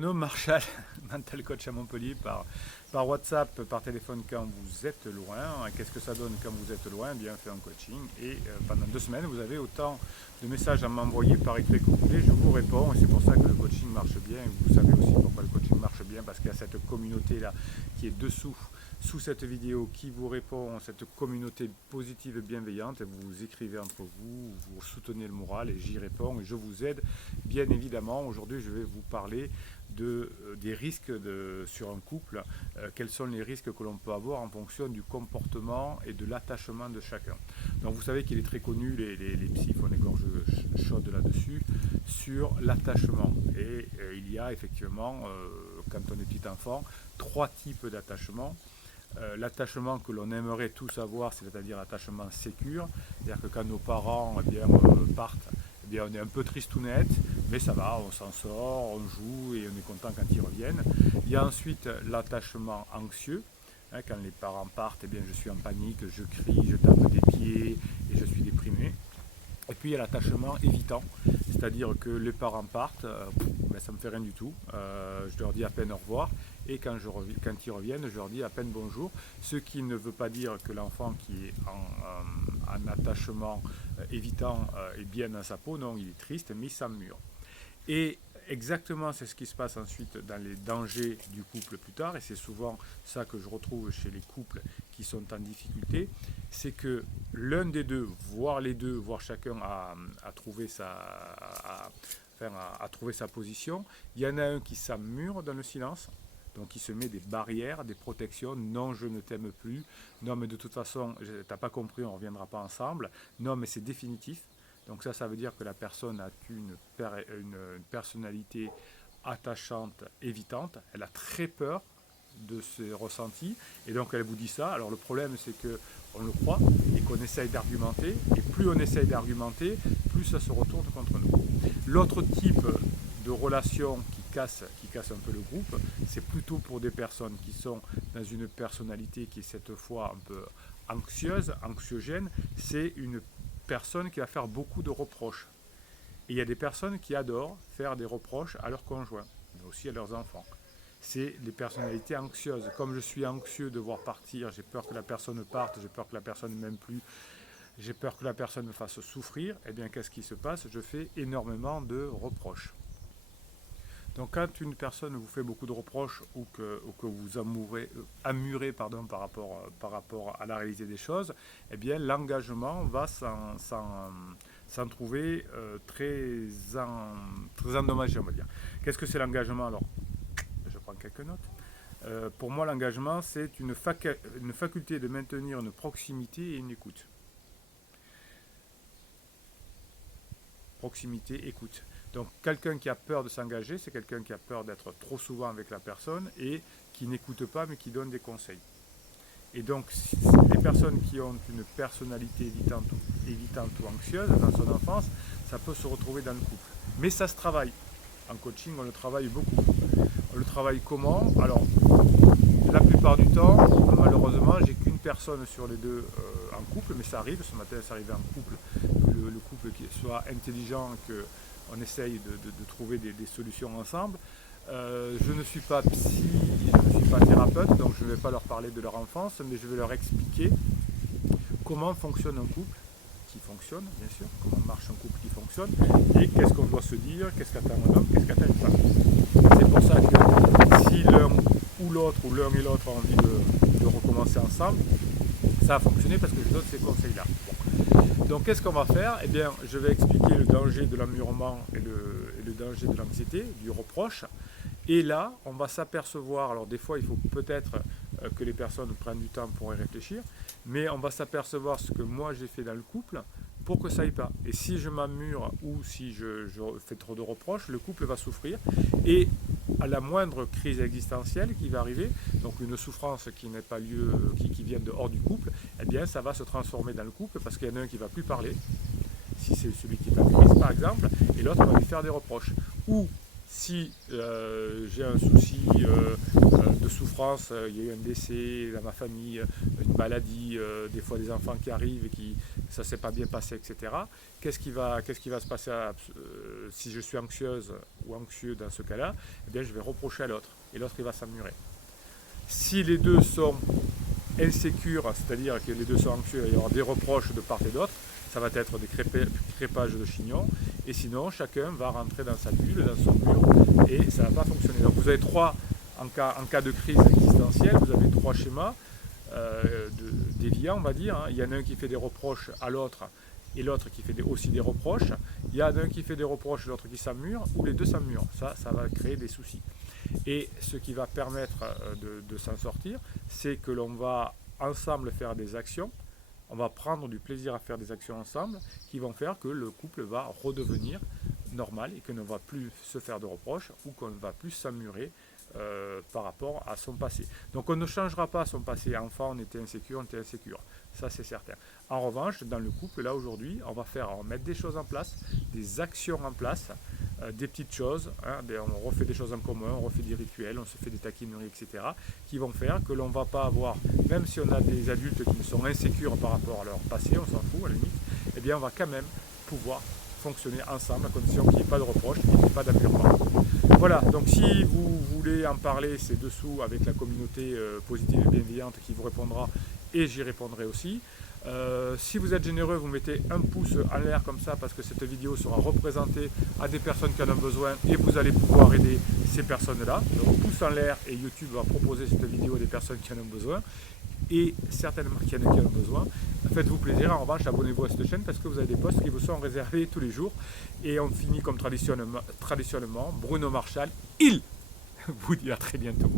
Renaud Marchal, mental coach à Montpellier, par WhatsApp, par téléphone quand vous êtes loin. Qu'est-ce que ça donne quand vous êtes loin? Bien fait en coaching. Et pendant 2 semaines, vous avez autant de messages à m'envoyer par écrit que vous voulez. Je vous réponds et c'est pour ça que le coaching marche bien. Et vous savez aussi pourquoi le coaching marche bien, parce qu'il y a cette communauté-là qui est dessous, sous cette vidéo, qui vous répond, cette communauté positive et bienveillante. Et vous écrivez entre vous, vous soutenez le moral et j'y réponds et je vous aide. Bien évidemment, aujourd'hui, je vais vous parler des risques sur un couple, quels sont les risques que l'on peut avoir en fonction du comportement et de l'attachement de chacun. Donc vous savez qu'il est très connu, les psys font des gorges chaudes là-dessus, sur l'attachement. Et il y a effectivement, quand on est petit enfant, 3 types d'attachement. L'attachement que l'on aimerait tous avoir, c'est-à-dire l'attachement sécure, c'est-à-dire que quand nos parents partent, on est un peu tristounette, mais ça va, on s'en sort, on joue et on est content quand ils reviennent. Il y a ensuite l'attachement anxieux. Quand les parents partent, je suis en panique, je crie, je tape des pieds et je suis déprimé. Et puis il y a l'attachement évitant, c'est-à-dire que les parents partent, ça ne me fait rien du tout, je leur dis à peine au revoir, et quand ils reviennent, je leur dis à peine bonjour, ce qui ne veut pas dire que l'enfant qui est en attachement évitant est bien dans sa peau, non, il est triste, mais il s'emmure. Et exactement, c'est ce qui se passe ensuite dans les dangers du couple plus tard, et c'est souvent ça que je retrouve chez les couples qui sont en difficulté, c'est que l'un des deux, voire les deux, voire chacun a trouvé trouvé sa position. Il y en a un qui s'emmure dans le silence, donc il se met des barrières, des protections. Non, je ne t'aime plus. Non, mais de toute façon, t'as pas compris, on ne reviendra pas ensemble. Non, mais c'est définitif. Donc ça veut dire que la personne a une personnalité attachante, évitante. Elle a très peur de ses ressentis et donc elle vous dit ça. Alors le problème, c'est qu'on le croit et qu'on essaye d'argumenter, et plus on essaye d'argumenter, plus ça se retourne contre nous. L'autre type de relation qui casse un peu le groupe, c'est plutôt pour des personnes qui sont dans une personnalité qui est cette fois un peu anxiogène. C'est une personne qui va faire beaucoup de reproches. Et il y a des personnes qui adorent faire des reproches à leurs conjoints, mais aussi à leurs enfants. C'est les personnalités anxieuses. Comme je suis anxieux de voir partir, j'ai peur que la personne parte, j'ai peur que la personne ne m'aime plus, j'ai peur que la personne me fasse souffrir, et bien qu'est-ce qui se passe? Je fais énormément de reproches. Donc quand une personne vous fait beaucoup de reproches ou que vous amurez par rapport à la réalité des choses, eh bien l'engagement va s'en trouver très endommagé, on va dire. Qu'est-ce que c'est l'engagement? Alors, je prends quelques notes. Pour moi, l'engagement, c'est une faculté de maintenir une proximité et une écoute. Proximité, écoute. Donc quelqu'un qui a peur de s'engager, c'est quelqu'un qui a peur d'être trop souvent avec la personne et qui n'écoute pas mais qui donne des conseils. Et donc les personnes qui ont une personnalité évitante ou anxieuse dans son enfance, ça peut se retrouver dans le couple. Mais ça se travaille. En coaching, on le travaille beaucoup. On le travaille comment? Alors, la plupart du temps, malheureusement, j'ai qu'une personne sur les deux en couple, mais ça arrive. Ce matin, c'est arrivé en couple, que le couple qui soit intelligent, qu'on essaye de trouver des solutions ensemble. Je ne suis pas psy, je ne suis pas thérapeute, donc je ne vais pas leur parler de leur enfance, mais je vais leur expliquer comment fonctionne un couple qui fonctionne, bien sûr, comment marche un couple qui fonctionne, et qu'est-ce qu'on doit se dire, qu'est-ce qu'attend un homme, qu'est-ce qu'attend une femme. C'est pour ça que si l'un ou l'autre, ou l'un et l'autre ont envie de recommencer ensemble, ça a fonctionné parce que je donne ces conseils-là. Bon. Donc qu'est-ce qu'on va faire? Eh bien, je vais expliquer le danger de l'emmurement et le danger de l'anxiété, du reproche. Et là, on va s'apercevoir, alors des fois il faut peut-être que les personnes prennent du temps pour y réfléchir, mais on va s'apercevoir ce que moi j'ai fait dans le couple pour que ça aille pas. Et si je m'ammure ou si je fais trop de reproches, le couple va souffrir. Et à la moindre crise existentielle qui va arriver, donc une souffrance qui n'est pas lieu, qui vient de hors du couple, eh bien ça va se transformer dans le couple parce qu'il y en a un qui ne va plus parler, si c'est celui qui est en crise par exemple, et l'autre va lui faire des reproches. Ou Si j'ai un souci de souffrance, il y a eu un décès dans ma famille, une maladie, des fois des enfants qui arrivent et qui ça s'est pas bien passé, etc. Qu'est-ce qui va se passer si je suis anxieuse ou anxieux dans ce cas-là? Eh bien, je vais reprocher à l'autre et l'autre il va s'emmurer. Si les deux sont insécures, c'est-à-dire que les deux sont anxieux, il va y avoir des reproches de part et d'autre, ça va être des crépages de chignons, et sinon chacun va rentrer dans sa bulle, dans son mur, et ça ne va pas fonctionner. Donc vous avez en cas de crise existentielle, vous avez trois schémas déviants, on va dire. Il y en a un qui fait des reproches à l'autre, et l'autre qui fait aussi des reproches. Il y en a un qui fait des reproches et l'autre qui s'emmure, ou les deux s'emmurent. Ça va créer des soucis. Et ce qui va permettre de s'en sortir, c'est que l'on va ensemble faire des actions, on va prendre du plaisir à faire des actions ensemble qui vont faire que le couple va redevenir normal et qu'on ne va plus se faire de reproches ou qu'on ne va plus s'emmurer par rapport à son passé. Donc on ne changera pas son passé. Enfant, on était insécure, ça c'est certain. En revanche, dans le couple, là aujourd'hui, on va mettre des choses en place, des actions en place, des petites choses, on refait des choses en commun, on refait des rituels, on se fait des taquineries, etc., qui vont faire que l'on ne va pas avoir, même si on a des adultes qui sont insécures par rapport à leur passé, on s'en fout à la limite, eh bien on va quand même pouvoir fonctionner ensemble à condition qu'il n'y ait pas de reproches, qu'il n'y ait pas d'appurement. Voilà, donc si vous voulez en parler, c'est dessous avec la communauté positive et bienveillante qui vous répondra et j'y répondrai aussi. Si vous êtes généreux, vous mettez un pouce en l'air comme ça parce que cette vidéo sera représentée à des personnes qui en ont besoin et vous allez pouvoir aider ces personnes-là. Donc pouce en l'air et YouTube va proposer cette vidéo à des personnes qui en ont besoin et certainement qui en ont besoin. Faites-vous plaisir, en revanche abonnez-vous à cette chaîne parce que vous avez des posts qui vous sont réservés tous les jours. Et on finit comme traditionnellement, Bruno Marchal, il vous dit à très bientôt.